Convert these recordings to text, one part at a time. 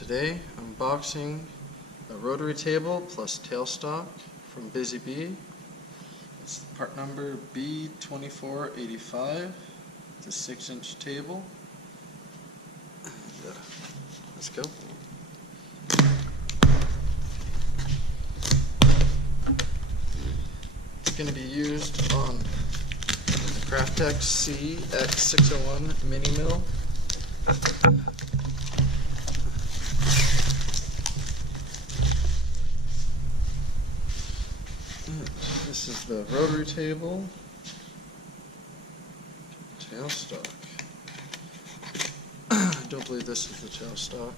Today, unboxing a rotary table plus tailstock from Busy Bee. It's part number B2485. It's a 6-inch table. And, let's go. It's going to be used on the Craftex CX601 mini mill. This is the rotary table, tailstock. I don't believe this is the tailstock.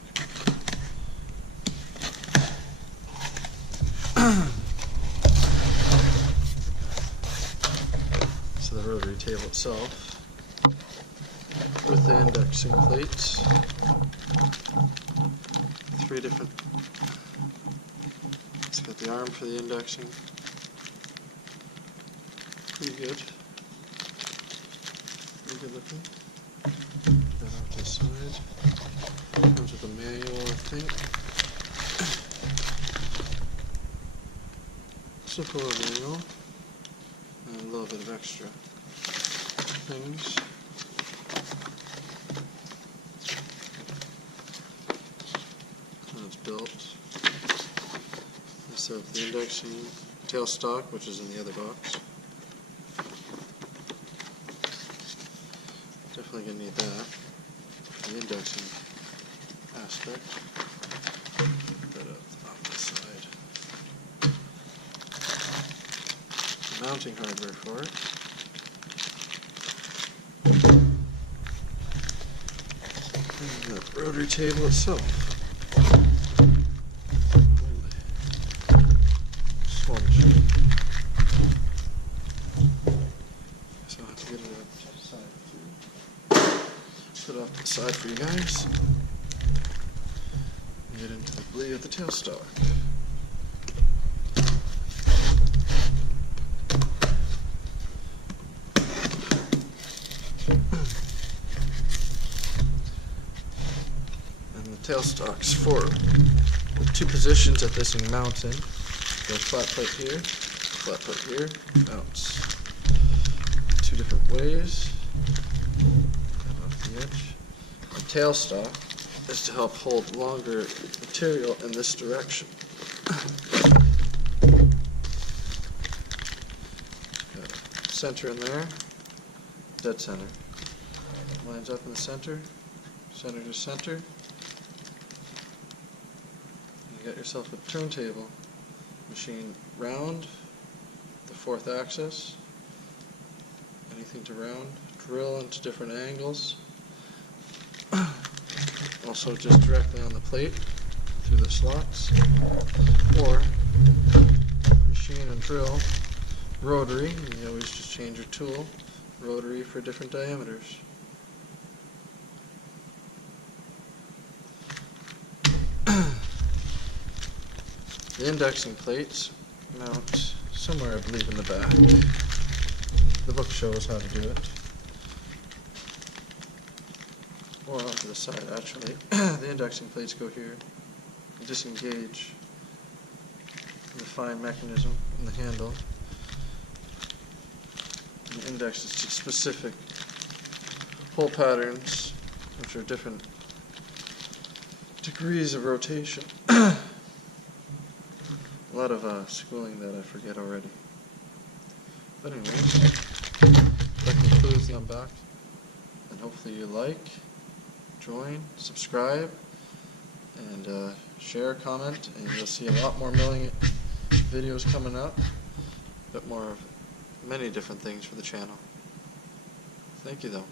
So the rotary table itself, with the indexing plates, 3 different. It's got the arm for the indexing. Pretty good. Pretty good looking. Put that off to the side. Comes with a manual, I think. Simple manual. And a little bit of extra things. How it's built. So the indexing tailstock, which is in the other box. Definitely going to need that for the indexing aspect. Put that off the side. Mounting hardware for it. And the rotary table itself. Sponge. So I'll have to get it up to the side too. Put it off to the side for you guys. And get into the blade of the tailstock. And the tailstock's for the 2 positions that this thing mounts in. Go flat plate here, mounts 2 different ways. Off the edge. The tailstock is to help hold longer material in this direction. Got a center in there, dead center. Lines up in the center, center to center. You got yourself a turntable. Machine round, the 4th axis, anything to round, drill into different angles, also just directly on the plate through the slots, or machine and drill, rotary, and you always just change your tool, rotary for different diameters. The indexing plates mount somewhere, I believe, in the back. The book shows how to do it. Or onto the side, actually. The indexing plates go here. You disengage the fine mechanism in the handle. And the index is to specific hole patterns, which are different degrees of rotation. A lot of schooling that I forget already. But anyway, that concludes the unboxing. And hopefully you like, join, subscribe, and share, comment, and you'll see a lot more milling videos coming up. A bit more of many different things for the channel. Thank you though.